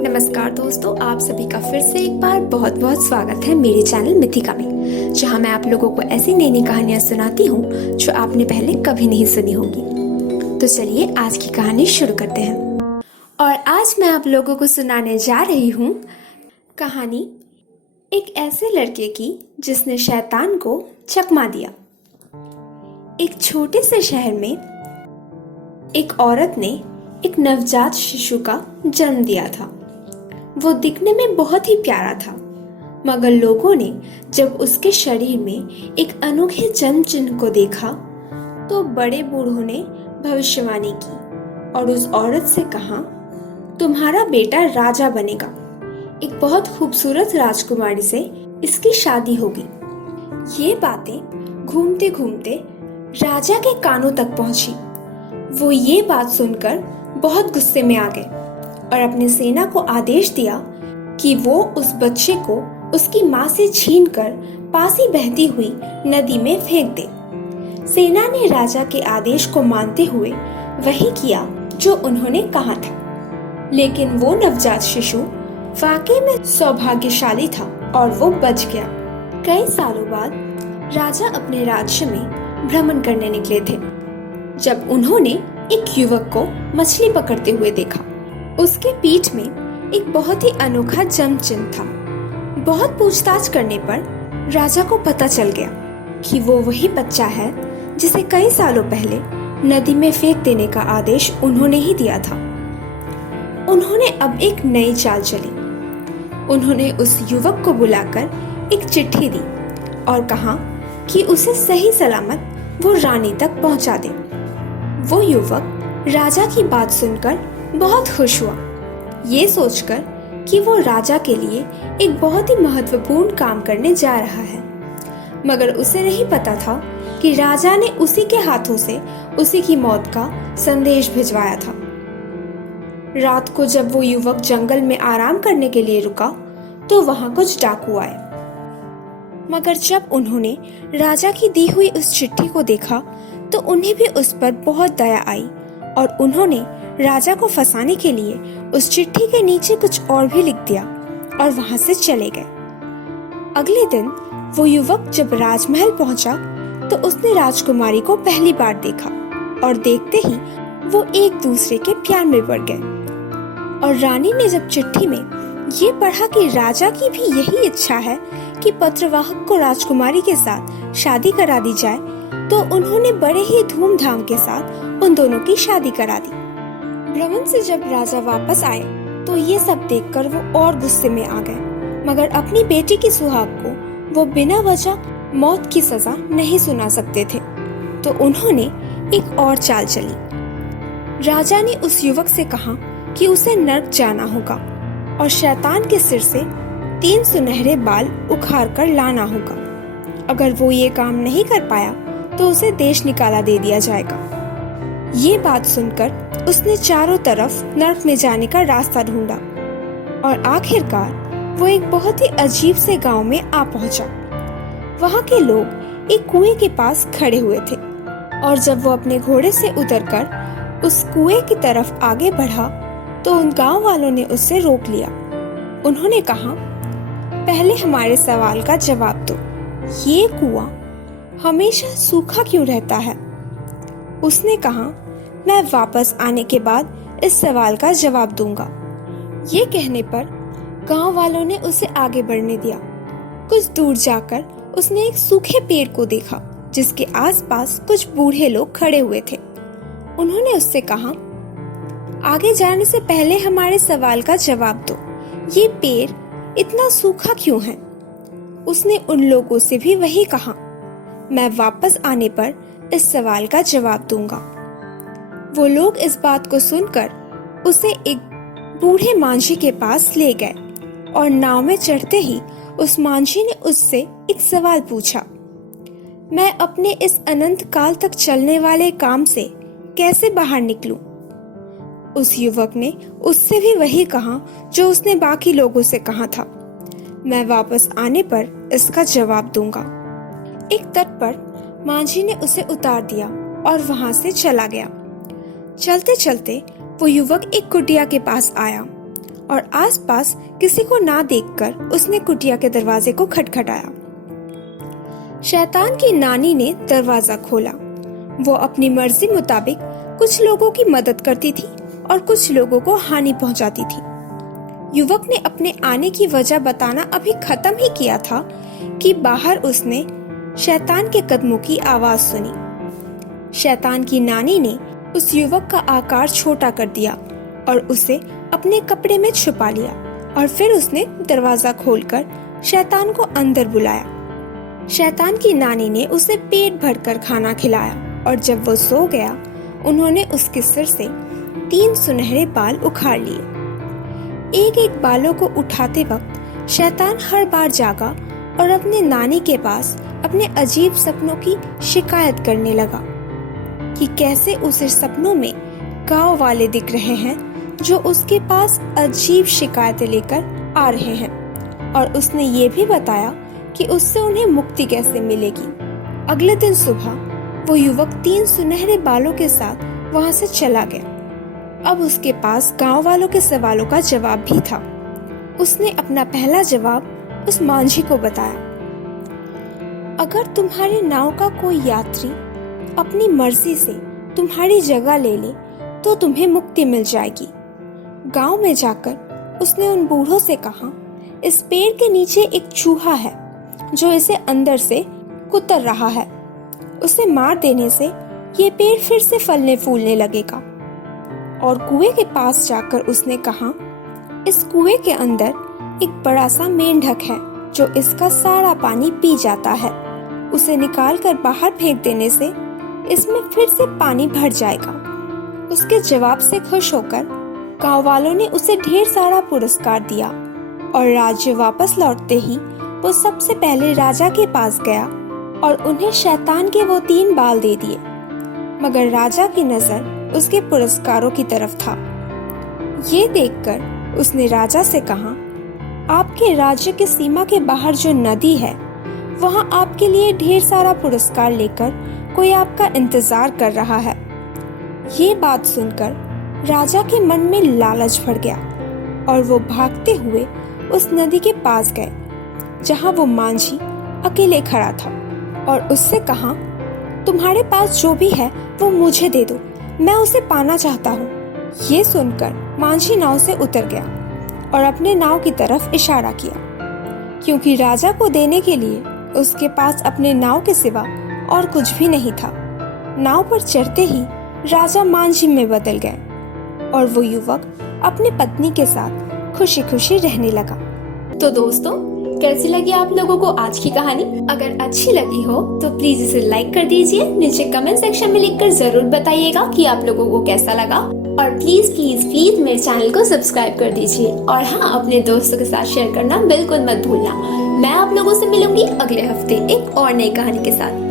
नमस्कार दोस्तों, आप सभी का फिर से एक बार बहुत बहुत स्वागत है मेरे चैनल मिथिका में, जहां मैं आप लोगों को ऐसी नई नई कहानियां सुनाती हूं जो आपने पहले कभी नहीं सुनी होंगी। तो चलिए आज की कहानी शुरू करते हैं। और आज मैं आप लोगों को सुनाने जा रही हूँ कहानी एक ऐसे लड़के की जिसने शैतान को चकमा दिया। एक छोटे से शहर में एक औरत ने एक नवजात शिशु का जन्म दिया था। वो दिखने में बहुत ही प्यारा था, मगर लोगों ने जब उसके शरीर में एक अनोखे जन्म चिन्ह को देखा तो बड़े बूढ़ों ने भविष्यवाणी की और उस औरत से कहा, तुम्हारा बेटा राजा बनेगा। एक बहुत खूबसूरत राजकुमारी से इसकी शादी होगी। ये बातें घूमते घूमते राजा के कानों तक पहुंची। वो ये बात सुनकर बहुत गुस्से में आ गए और अपनी सेना को आदेश दिया कि वो उस बच्चे को उसकी माँ से छीनकर पास ही बहती हुई नदी में फेंक दे। सेना ने राजा के आदेश को मानते हुए वही किया जो उन्होंने कहा था। लेकिन वो नवजात शिशु वाकई में सौभाग्यशाली था और वो बच गया। कई सालों बाद राजा अपने राज्य में भ्रमण करने निकले थे जब उन्होंने एक युवक को मछली पकड़ते हुए देखा। उसके पीठ में एक बहुत ही अनोखा जन्म चिन्ह था। बहुत पूछताछ करने पर राजा को पता चल गया कि वो वही बच्चा है जिसे कई सालों पहले नदी में फेंक देने का आदेश उन्होंने ही दिया था। उन्होंने अब एक नई चाल चली। उन्होंने उस युवक को बुलाकर एक चिट्ठी दी और कहा कि उसे सही सलामत वो रानी तक पहुंचा दे। वो युवक राजा की बात सुनकर बहुत खुश हुआ, ये सोचकर कि वो राजा के लिए एक बहुत ही महत्वपूर्ण काम करने जा रहा है। मगर उसे नहीं पता था कि राजा ने उसी के हाथों से उसी की मौत का संदेश भिजवाया था। रात को जब वो युवक जंगल में आराम करने के लिए रुका तो वहां कुछ डाकू आए। मगर जब उन्होंने राजा की दी हुई उस चिट्ठी को देखा तो उन्हें भी उस पर बहुत दया आई और उन्होंने राजा को फंसाने के लिए उस चिट्ठी के नीचे कुछ और भी लिख दिया और वहां से चले गए। अगले दिन वो युवक जब राजमहल पहुंचा तो उसने राजकुमारी को पहली बार देखा और देखते ही वो एक दूसरे के प्यार में पड़ गए। और रानी ने जब चिट्ठी में ये पढ़ा कि राजा की भी यही इच्छा है कि पत्रवाहक को राजकुमारी के साथ शादी करा दी जाए, तो उन्होंने बड़े ही धूमधाम के साथ उन दोनों की शादी करा दी। भ्रमण से जब राजा वापस आए तो ये सब देखकर वो और गुस्से में आ गए, मगर अपनी बेटी की सुहाग को वो बिना वजह मौत की सजा नहीं सुना सकते थे, तो उन्होंने एक और चाल चली। राजा ने उस युवक से कहा कि उसे नर्क जाना होगा और शैतान के सिर से 3 सुनहरे बाल उखाड़ कर लाना होगा। अगर वो ये काम नहीं कर पाया तो उसे देश निकाला दे दिया जाएगा। ये बात सुनकर उसने चारों तरफ नर्क में जाने का रास्ता ढूंढा और आखिरकार वो एक बहुत ही अजीब से गांव में आ पहुंचा। वहां के लोग एक कुएं के पास खड़े हुए थे और जब वो अपने घोड़े से उतरकर उस कुएं की तरफ आगे बढ़ा तो उन गांव वालों ने उससे रोक लिया। उन्होंने कहा, पहले हमारे सवाल का जवाब दो, ये कुआं हमेशा सूखा क्यों रहता है? उसने कहा, मैं वापस आने के बाद इस सवाल का जवाब दूंगा। ये कहने पर गांव वालों ने उसे आगे बढ़ने दिया। कुछ दूर जाकर उसने एक सूखे पेड़ को देखा जिसके आसपास कुछ बूढ़े लोग खड़े हुए थे। उन्होंने उससे कहा, आगे जाने से पहले हमारे सवाल का जवाब दो, ये पेड़ इतना सूखा क्यों है? उसने उन लोगों से भी वही कहा, मैं वापस आने पर इस सवाल का जवाब दूंगा। वो लोग इस बात को सुनकर उसे एक बूढ़े मांझी के पास ले गए और नाव में चढ़ते ही उस मांझी ने उससे एक सवाल पूछा, मैं अपने इस अनंत काल तक चलने वाले काम से कैसे बाहर निकलूं? उस युवक ने उससे भी वही कहा जो उसने बाकी लोगों से कहा था, मैं वापस आने पर इसका जवाब दूंगा। एक तट पर मांझी ने उसे उतार दिया और वहां से चला गया। चलते चलते वो युवक एक कुटिया के पास आया और आसपास किसी को ना देखकर उसने कुटिया के दरवाजे को खटखटाया। शैतान की नानी ने दरवाजा खोला। वो अपनी मर्जी मुताबिक कुछ लोगों की मदद करती थी और कुछ लोगों को हानि पहुंचाती थी। युवक ने अपने आने की वजह बताना अभी खत्म ही किया था कि बाहर उसने शैतान के कदमों की आवाज सुनी। शैतान की नानी ने उस युवक का आकार छोटा कर दिया और उसे अपने कपड़े में छुपा लिया और फिर उसने दरवाजा खोलकर शैतान को अंदर बुलाया। शैतान की नानी ने उसे पेट भरकर खाना खिलाया और जब वो सो गया उन्होंने उसके सिर से 3 सुनहरे बाल उखाड़ लिए। एक एक बालों को उठाते वक्त शैतान हर बार जागा और अपने नानी के पास अपने अजीब सपनों की शिकायत करने लगा कि कैसे उसे सपनों में गांव वाले दिख रहे हैं जो उसके पास अजीब शिकायतें लेकर आ रहे हैं और उसने ये भी बताया कि उससे उन्हें मुक्ति कैसे मिलेगी। अगले दिन सुबह वो युवक 3 सुनहरे बालों के साथ वहां से चला गया। अब उसके पास गांव वालों के सवालों का जवाब भी था। उसने अपना पहला जवाब उस मांझी को बताया। अगर तुम्हारी नाव का कोई यात्री अपनी मर्जी से तुम्हारी जगह ले ले तो तुम्हें मुक्ति मिल जाएगी। गांव में जाकर उसने उन बूढ़ों से कहा, इस पेड़ के नीचे एक चूहा है जो इसे अंदर से कुतर रहा है। उसे मार देने से ये पेड़ फिर से फलने फूलने लगेगा। और कुएं के पास जाकर उसने कहा, इस कुएं के अंदर एक बड़ा सा मेंढक है जो इसका सारा पानी पी जाता है। उसे निकाल कर बाहर फेंक देने से इसमें फिर से पानी भर जाएगा। उसके जवाब से खुश होकर गांव वालों ने उसे ढेर सारा पुरस्कार दिया और राज्य वापस लौटते ही वो सबसे पहले राजा के पास गया और उन्हें शैतान के वो 3 बाल दे दिए। मगर राजा की नजर उसके पुरस्कारों की तरफ था। ये देखकर उसने राजा से कहा, आपके राज्य के सीमा के बाहर जो नदी है वहां आपके लिए ढेर सारा पुरस्कार लेकर कोई आपका इंतजार कर रहा है। ये बात सुनकर राजा के मन में लालच भर गया और वो भागते हुए उस नदी के पास गए जहां वो मांझी अकेले खड़ा था और उससे कहा, तुम्हारे पास जो भी है वो मुझे दे दो, मैं उसे पाना चाहता हूँ। ये सुनकर मांझी नाव से उतर गया और अपने नाव की तरफ इशारा किया, क्योंकि राजा को देने के लिए उसके पास अपने नाव के सिवा और कुछ भी नहीं था। नाव पर चढ़ते ही राजा मांझी में बदल गए और वो युवक अपनी पत्नी के साथ खुशी खुशी रहने लगा। तो दोस्तों, कैसी लगी आप लोगों को आज की कहानी? अगर अच्छी लगी हो तो प्लीज इसे लाइक कर दीजिए। नीचे कमेंट सेक्शन में लिखकर जरूर बताइएगा कि आप लोगों को कैसा लगा और प्लीज प्लीज प्लीज मेरे चैनल को सब्सक्राइब कर दीजिए और हाँ, अपने दोस्तों के साथ शेयर करना बिल्कुल मत भूलना। मैं आप लोगों से मिलूंगी अगले हफ्ते एक और नई कहानी के साथ।